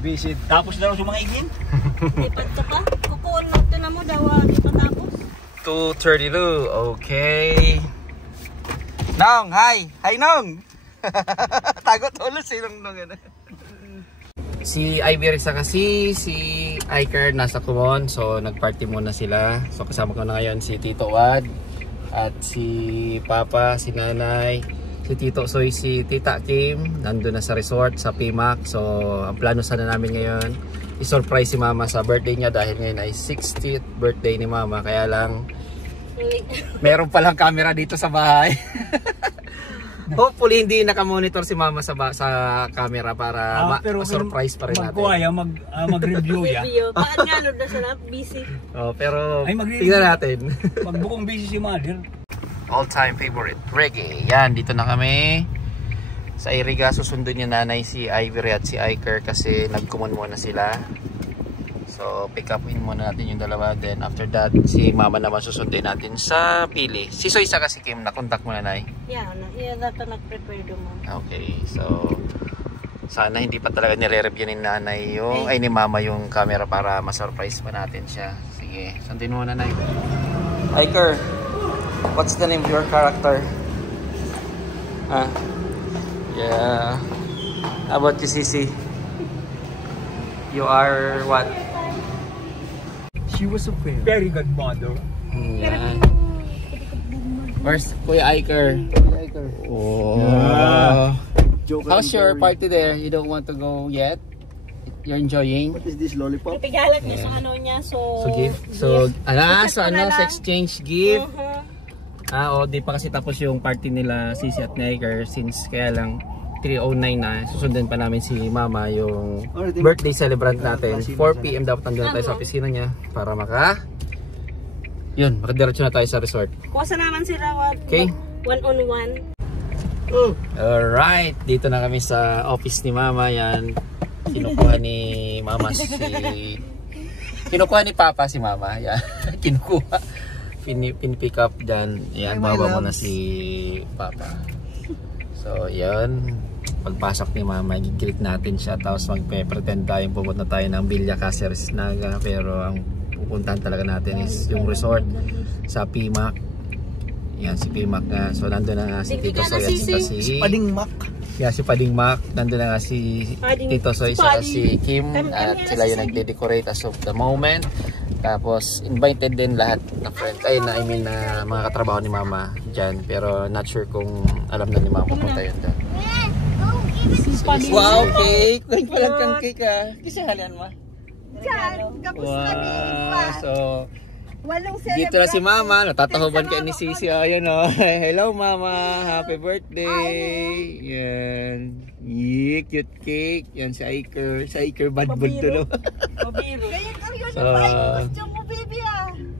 Busy. Tapos na lang sa mga igin. Di pa ito pa. Kukuon mo ito na mo daw. Di pa tapos. 2:32. Okay. Nong, hi. Hi, Nong. Tagot ulo si Nong. Si Ivy Rex kasi si Iker nasa Kumon. So nagparty muna sila. So kasama ko na ngayon si Tito Wad at si Papa, si Nanay, si Tito Soy, si Tita Kim. Nandun na sa resort sa PMAC. So ang plano sana namin ngayon i-surprise si Mama sa birthday niya dahil ngayon ay 60th birthday ni Mama. Kaya lang meron palang camera dito sa bahay. Hopefully hindi naka-monitor si Mama sa camera para ma-surprise pa rin natin. Mag-review ya. Paan nga na siya busy. Oh, pero tingnan natin. Magbukong busy si Mother. All-time favorite reggae. Yan, dito na kami sa Iriga. Susundin niya nanay si Ivory at si Iker kasi nagkumon muna sila. So pick up in muna natin yung dalawa. Then after that si Mama naman susundin natin sa Pili. Si Soy sa kasi Kim, na-contact mo na nay? Yeah, dito nag-prepare mo. Okay, so sana hindi pa talaga nire-review ni nanay yung, ay ni Mama yung camera para ma-surprise pa natin siya. Sige, sundin mo na nay. Iker, what's the name of your character? Yeah. How about you, Sisi? You are what? She was a very good mother. Yeah. Where's Kuya Iker? Oh. Yeah. How's your party there? You don't want to go yet? You're enjoying? What is this lollipop? Ipigalat niya sa ano niya. So gift. So exchange gift. Di pa kasi tapos yung party nila Sisi at Iker since kaya lang 3:09 na, susundan pa namin si Mama yung birthday celebrant natin. 4 PM dapat nandun tayo sa opisina niya para makadiretso na tayo sa resort. Kuwasa naman sila. Okay? 1-on-1. Alright, dito na kami sa office ni Mama. Yan, kinukuha ni Mama kinukuha ni Papa si Mama. Yan, kinukuha. Pin-pick up dyan. Yan, bawa mo na si Papa. So, yan. Pagpasok ni Mama, i-greet natin siya. Tapos magpe-pretend tayo, pupunta tayo ng Villa Caceres Naga. Pero ang pupuntahan talaga natin is yung resort sa PMAC. Yan, si PMAC nga. So, nandun na nga si Tito Soy at si Pading Mac. Yeah, si Pading Mac. Nandun na nga si Tito Soy at si Kim. At sila yung nagde-decorate as of the moment. Tapos invited din lahat na friend, na mga katrabaho ni Mama dyan. Pero not sure kung alam na ni Mama pupunta yun dyan. Wow, cake! Kung palang kang cake Kisahalan mo? Diyan, kapos kami. So, dito na si Mama. Natatahuban kayo ni Sisi. Ayan o. Hello Mama. Happy birthday. Yan. Cute cake. Yan si Iker. Si Iker bad-bad to. Kaya kang yun yung gusto mo, baby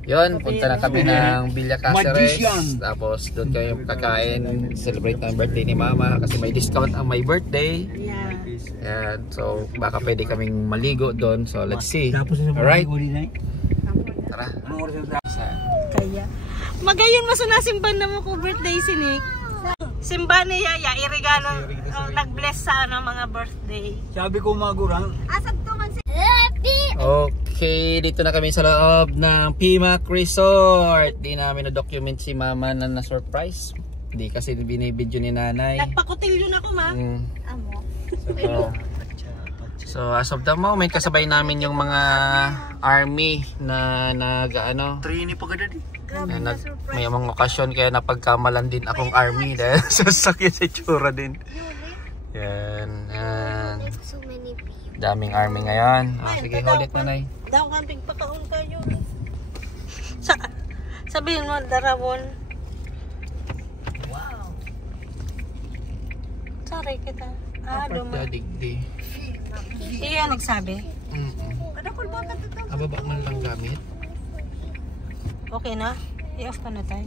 Yun, punta na kami ng Villa Caceres. Tapos doon kayo kakain, celebrate ng birthday ni Mama kasi may discount ang my birthday. Yeah. Yan, so baka pwede kaming maligo doon. So let's see. Alright. Tara. Kaya. Magayon mo sa nasimban na mo ko birthday si Nick. Simba ni Yaya, irigalo, nag-bless sa mga birthday. Sabi ko magurang. Asag tuman si Okay, dito na kami sa loob ng PMAC Resort. Di namin na-document si Mama na na-surprise. Di kasi binibidyo ni Nanay. Nagpakutil yun ako, Ma. Amo. So as of the moment, kasabay namin yung mga army na Trini pa kada di. may mga okasyon kaya napagkamalan din akong army dahil sasakit sa itsura din. Yan. So many people. Daming army ngayon. Sige, ulit Nanay. Daw kamping pakaon kayo. Sabihin mo, Darawon. Wow. Sorry kita. Digdi. Iya nagsabi. Kadakol ba ka dito? Ababa man lang gamit. Okay na? I-off ka na tayo.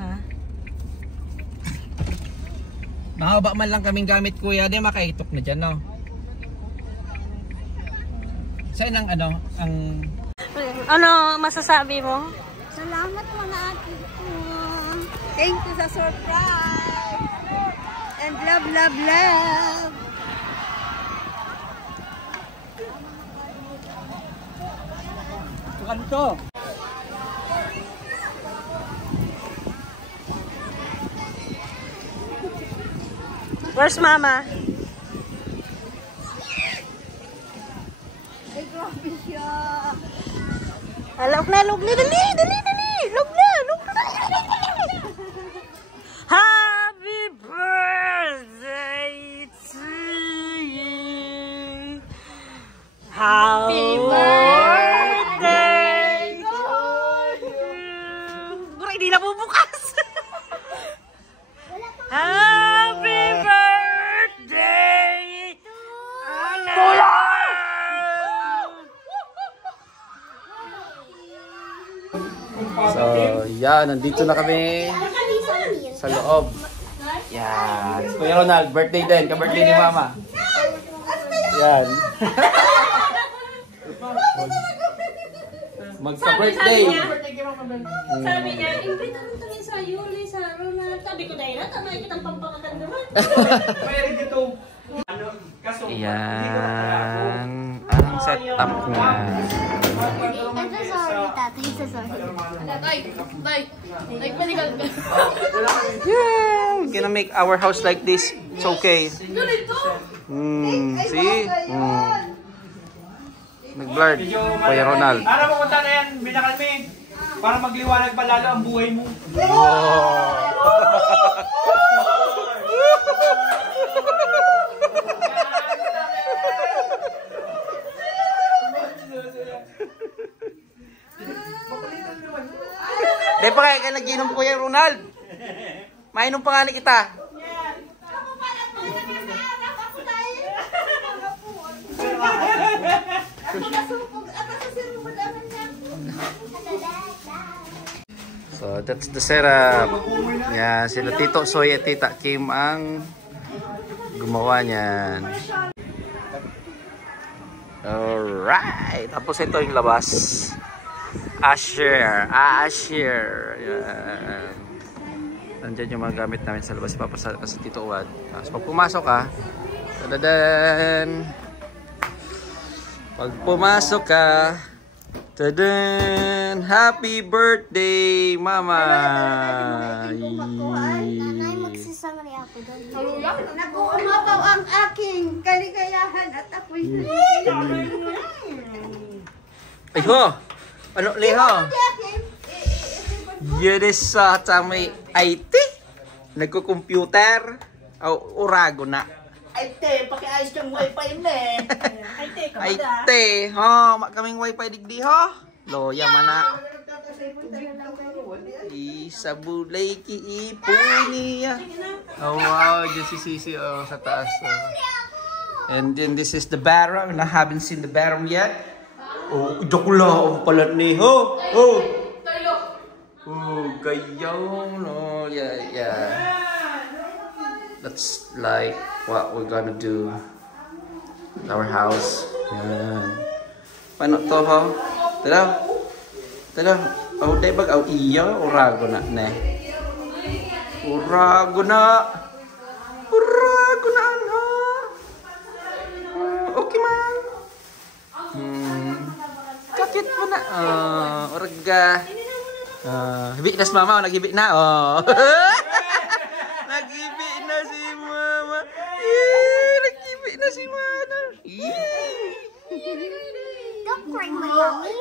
Ha? Mahaba man lang kaming gamit kuya, di makaitok na dyan, no? Saan ang Ano masasabi mo? Salamat mga ate ko. Thank you sa surprise. And love, love, love. kanto. Where's Mama? Ay, grabe siya. Alok na, dali! Log na! Happy birthday to you! Happy birthday to you! Bro, hindi na bubukas! Happy birthday to you! So, yan. Nandito na kami sa loob. Yan. Kuya Ronald, birthday din. Ka-birthday ni Mama. Yan. Magka-birthday. Sabi niya, invite naman kami sa Yuli, sa Ronald. Sabi ko dahil na, tama kitang pampakatan naman. Yan. Ang setup niya. Ito sorry, tatay. Ito sorry. Yeah, we're gonna make our house like this. It's okay. See? Nag-blurred. Kuya Ronald. Para pumunta na yan, binakalmi. Para magliwanag pa lalo ang buhay mo. Di pa kaya nag-inom ko Kuya Ronald. Mainom pa nga ni kita. So that's the setup. Yeah, sila Tito Soy at Tita Kim ang gumawa niyan. Alright. Tapos ito yung labas. Asher. Yan. Nandyan yung mga gamit namin sa labas. Papasal ka sa Tito Uwad. Tapos pag pumasok ka, tadadan. Pag pumasok ka, tadadan. Happy birthday, Mama! Nanay, magsasama ni ako doon. Nag-uumapaw ang aking kaligayahan at ako'y Ay ho! Ano liho? Yun sa tamay IT? Nagko-computer? O urago na? Ay, te, pakiayos kang wifi na eh. IT! Ho! Kaming wifi digdi ho? Loya mana. Isabulay ki ipuniya. Oh wow, dyan si Sisi sa taas. And then this is the bathroom. I haven't seen the bathroom yet. Oh, idakula pala ni ho. Oh. Oh, gayaw no. Yeah. That's like what we're gonna do in our house. Yan. Paano to ho? Tara. Oh, day bag au iya urago na ne. Urago na no. Okay man. Kakit mo na. Oraga. Hibi na si Mama, naghibi na. Naghibi na si Mama. Naghibi na si Mama. Don't cry, my mommy.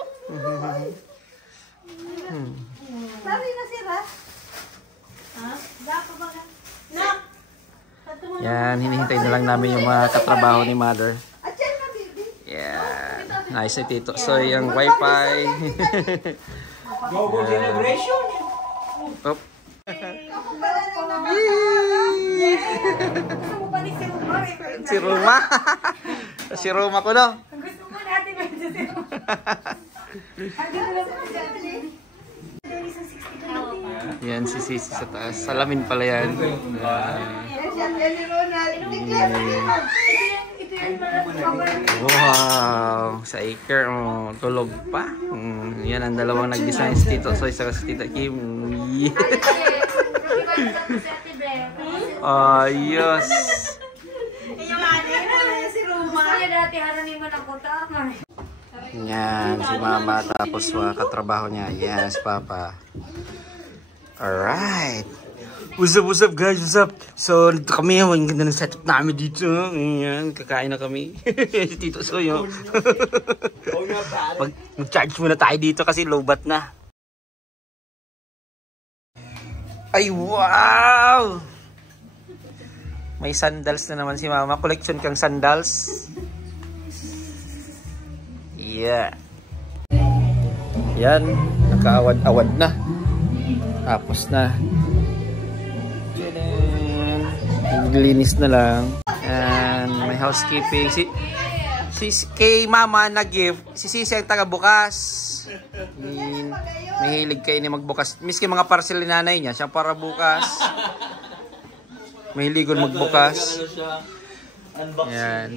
Sorry na sira. Yan, hinihintay na lang namin yung mga katrabaho ni Mother. Yan. Nice si Tito Soy ang wifi. Go celebration. Oh. Si Roma. Si Roma ko no. Gusto mo natin ba si Roma? Yan si Sisi sa taas. Salamin pala yan. Wow! Sa acre, tulog pa. Yan ang dalawang nag-design si Tito Soy sa si Tita Kim. Ayos! Yung si Roma. Dati haranin mo ng kuta. Yan, si Mama tapos mga katrabaho niya. Yes, Papa. Alright. What's up guys? What's up? So, dito kami. Ang ganda ng setup namin dito. Ayan, kakain na kami. Si Tito Soyo. Mag-charge muna tayo dito kasi low bat na. Ay, wow! May sandals na naman si Mama. Collection kang sandals. Yeah. Yan, nakaawad-awad na. Tapos na. Linis na lang. And may housekeeping. Kay Mama nag-gift. Si Sisi ang taga-bukas. Mahilig kayo ni magbukas. Miski mga parcel ni nanay niya. Siya para bukas. Mahiligon magbukas. Yan.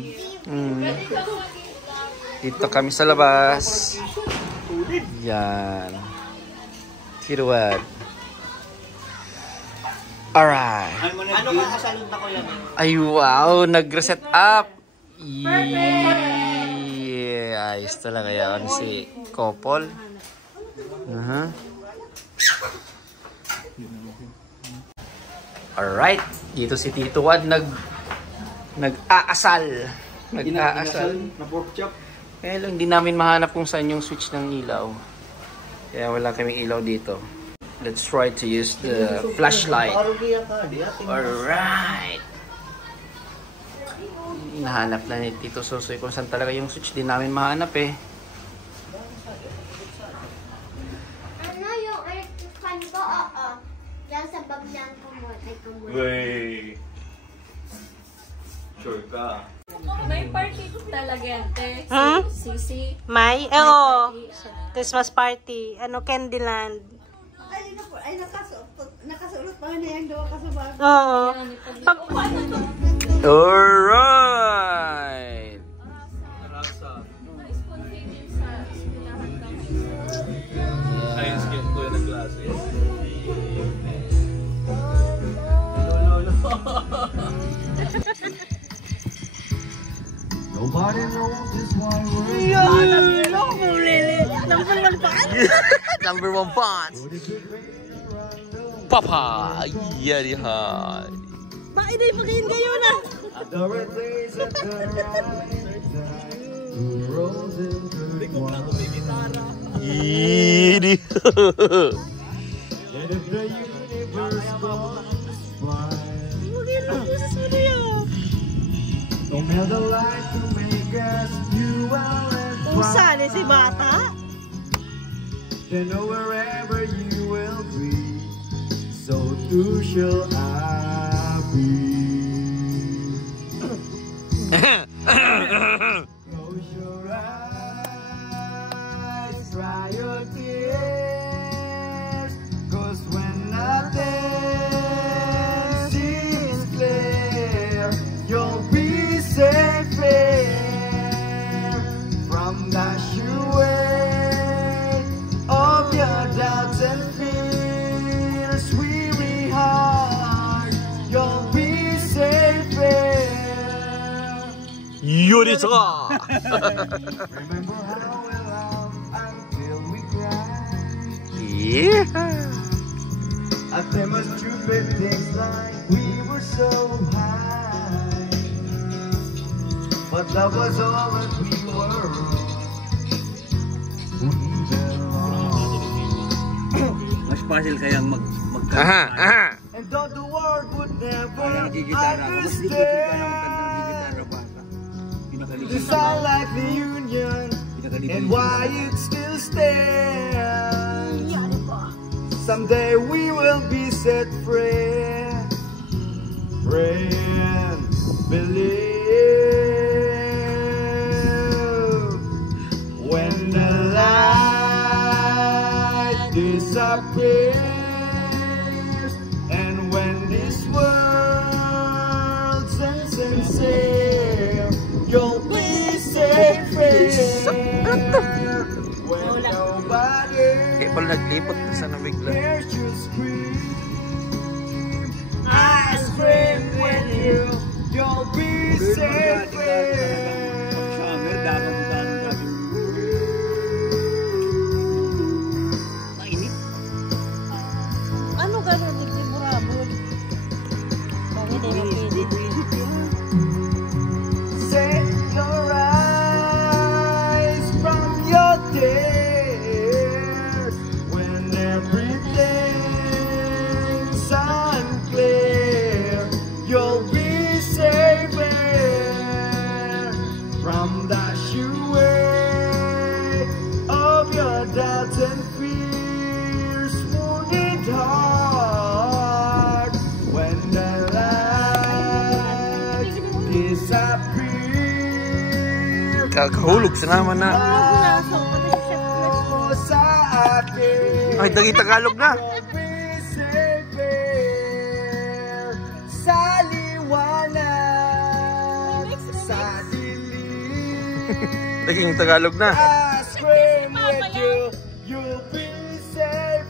Dito kami sa labas. Yan. Kiruad. Alright. Ano kakasalod na ko yan? Ay wow, nag-reset up. Yeah, ayos talaga yan si couple. Alright, dito si Tito Wad nag-aasal. Nag-aasal. Na pork chop. Kaya lang di namin mahanap kung saan yung switch ng ilaw. Kaya wala kaming ilaw dito. Let's try to use the flashlight. Alright. Nahanap na ni Tito Sosoy kung saan talaga yung switch. Di namin mahanap eh. Ano yung electric fan ko? Oo. Yan sa bagyan ko mo. Ay, kumot. Wey. Sure ka. May party talaga yan, te. Sisi. May? Oo. Christmas party. Ano, Candyland. Ay, nakasulot pa na yung dawa kasubag. Oo. Alright. Science kit ko yung klase. Nobody knows this one word. Number 1 pa. Number 1 pot. Papa. Yari hi. Bakit na ipagayin kayo na? The red days at the right time. Two roses in one. Yari. And if the universe goes flying, don't have the light to make us you well and Usa ni si bata. then know wherever you will be, so too shall I be. Close your eyes, dry your tears, 'cause when nothing seems clear, you'll be safe here from the weight of your doubts and fears. Weary heart, you'll be safe here. Yuri sa. Remember how we loved until we cried. Yeah. I tell my stupid things like we were so high, but love was all that we were. Mas puzzle kayang Aha. And though the world would never nagigitara. Mas dikit ka na magkanta ng gitara pa. the sound like the union, and why it still stands. Someday we will be set free. Pray and believe. When the light disappears, and when this world sends and sail, you'll be safe here. When nobody People naglipot na sa nabigla. hears you scream, I scream with you. You'll be safe here. Come dash away of your doubts and fears, wounded heart, when the light disappears. Kakahulog sa naman na. Ay, dagi Tagalog na. Sa liwanag, sa dilim. Daging Tagalog na. I scream with you, you'll be safe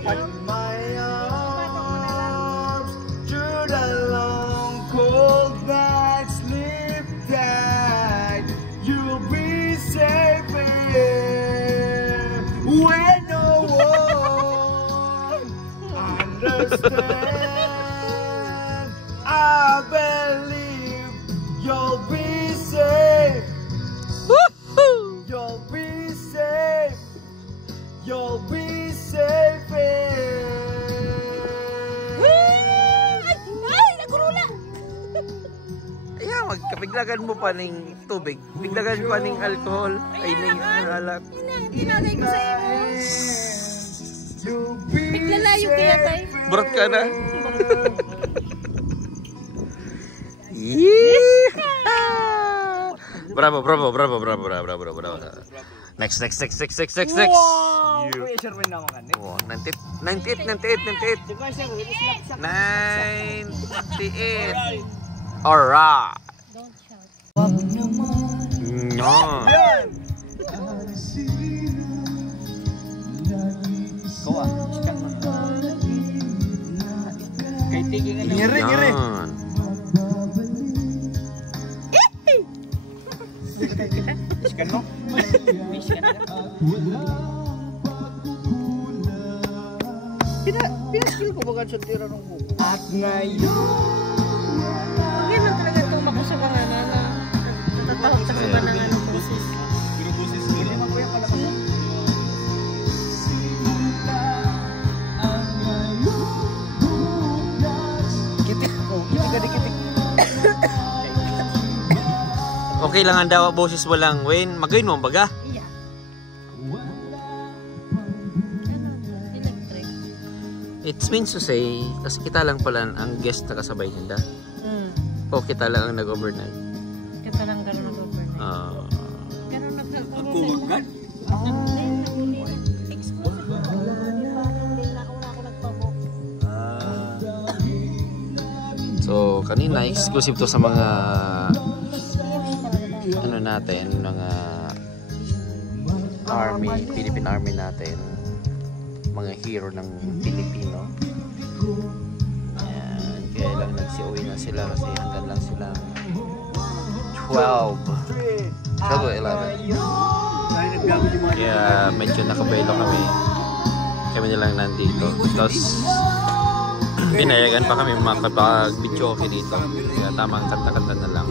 in my arms. Through the long cold night, sleep tight. You'll be safe when no one understands. I believe you'll be safe. You'll be safe. You'll be safe. Ay, nagurula. Ayaw, magkapiglagan mo pa ng tubig. Biglagan pa ng alcohol. Ay, ng alak. Tinanay ko sa iyo. Biglalayo kaya tayo. Burat ka na. Bravo. Next. Wow! Sure naman kan. Oh, 98. 98. Alright. No. Kawa, iskan mo. Kay tiging ano. Ngiri. Iskan mo. Pinaskil ko baga sa tira ng buko. At ngayon. Yan lang talaga tumakbo sa mga nana. Natatawag sa mga nana boses. Pero boses ko rin. Ako yung pala. Kitik ako. Kitik. Okay lang ang daw boses mo lang, Wayne. Magayon mo baga. Iya. Electric. It means to say, kasi kita lang pala ang guest na kasabay nila. O kita lang ang nag-overnight. Kita lang gano'n nag-overnight. Gano'n Ako wagad. Exclusive ko. Hindi na ako nagpabook. So, kanina, exclusive to sa mga ano natin, mga army, Philippine Army natin, mga hero ng Pilipino. Ayan, kaya lang nagsi-uwi na sila kasi hanggang lang sila 12 to 11. Kaya medyo nakabelo kami nilang nandito. Tapos pinayagan pa kami makapag-video okay dito, kaya tamang kanta-kanta na lang.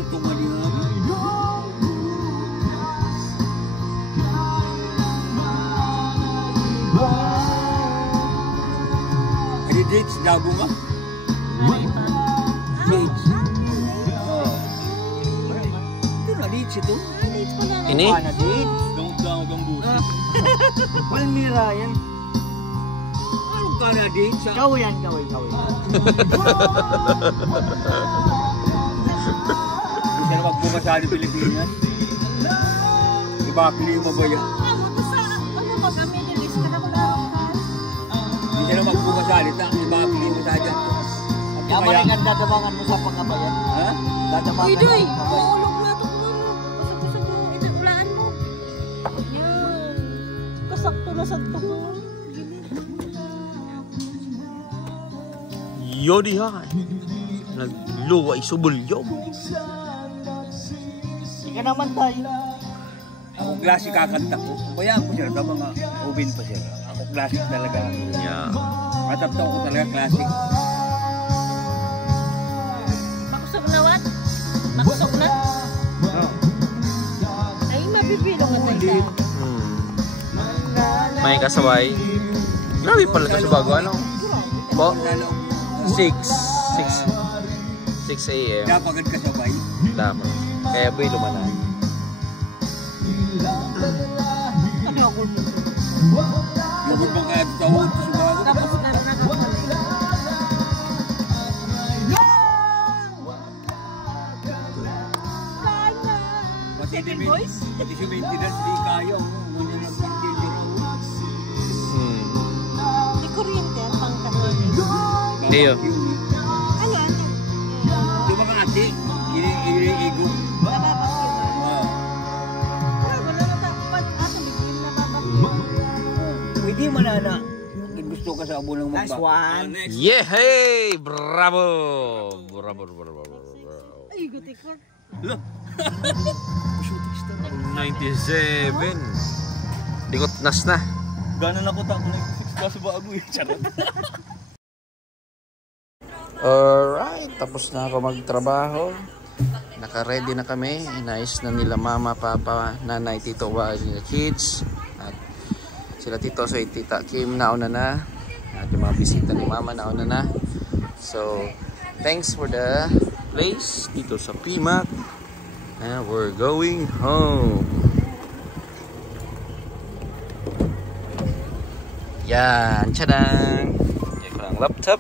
Ada dates gabung ah? Dates. Itu na dates itu. Ini? Ada dates. Gang busi. Palmira yan. Ano ka na dates? Kau yan. Bisa na magbuka sa Pilipinas. Ibakli mo ba yan? Hindi na magbuka salita, ibabili mo tayo dyan. Kaya maringan dadamangan mo sa pagkabayan. Ha? Dadamangan mo sa pagkabayan. Ulog na ito mo. Pasag-pasag mo, itagulaan mo. Yan. Kasakto na sa ito mo. Yodihan. Nagluway subulyog. Ika naman tayo. Ako klase kakanta ko. Bayaan ko sila, mga ubin pa sila. Ako classic talaga. Yeah. Mataptaw ko talaga classic. Makusog na what? Makusog na? Ay, mapipilo nga tayo. May kasaway. Grabe pala kasubago. Ano? Po? 6 a.m. Napagad kasabay. Tama. Kaya boy lumanan. Yabot bang kaya sa wood? Tapos na Second voice? Pati si maintenance di kaya. Ngunyan ang pintil Di kuryente ang pangkain. Leo. Ano? Di ba ka ate? Iniigo. Pwede manana. Gusto ka sa abo ng magba. Nice one. Yeah, hey! Bravo! Bravo, bravo, bravo. Ay, gutik ko. 97. Dikot nas na. Gano'n ako tako na 6 kaso ba ako eh. Charot. Alright, tapos na ako magtrabaho. Naka-ready na kami. Inayos na nila mama, papa, nanay, tito, wa, sila kids. At sila tito, so tita Kim nauna na. At yung mga bisita ni mama nauna na. So, thanks for the place dito sa Pimac. And we're going home. Yan, tadang! Yan ko ang laptop.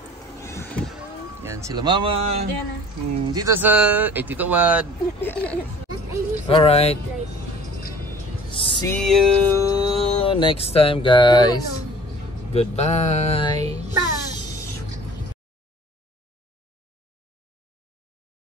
Yan sila mama. Dito sa Tito Wad. Alright. See you next time, guys. Goodbye. Bye.